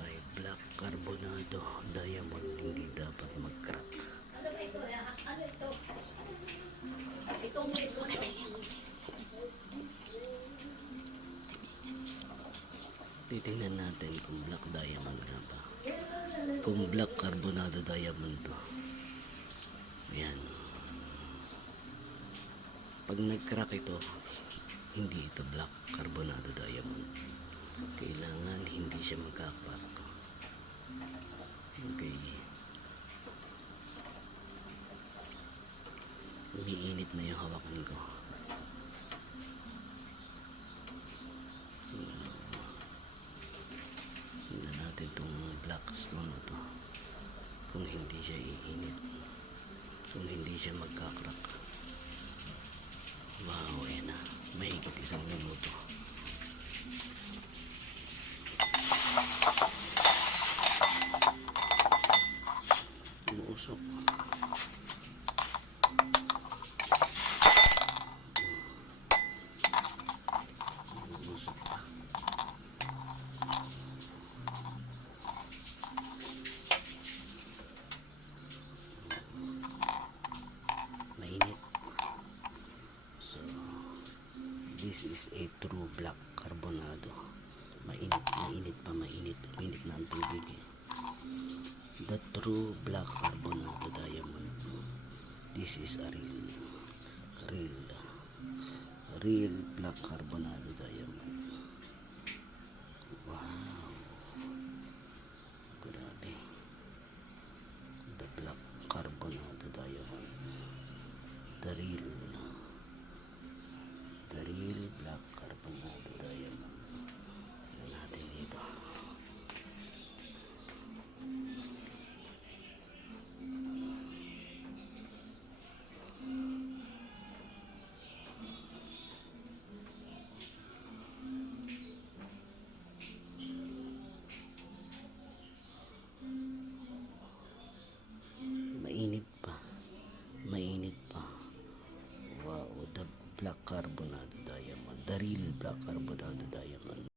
ay black carbonado diamond, hindi dapat mag-crack. Ano ba ito? Ano ito? Itong reason. Titingnan natin kung black diamond nga ba. Kung black carbonado diamond to. Ayan. Pag nag-crack ito, hindi ito black carbonado diamond. Kailangan hindi siya magka-crack. Okay. Umiinit na yung hawakan ko. Tingnan natin itong black stone na to. Kung hindi siya iinit. Kung hindi siya magka-crack. Wow, ayan na. Mahigit 1 minuto. Umuusok. Umuusok pa. Mainit. So, this is a true black carbonado. Mainit, mainit pa, mainit. Mainit na ang tubig eh. The true black carbonado diamond. This is a real black carbonado diamond. Wow. Grabe. The black carbonado diamond. The real black carbonado diamond. Tignan natin dito. Mainit pa. Mainit pa. Wow, the black carbonado diamond. The real black carbonado diamond.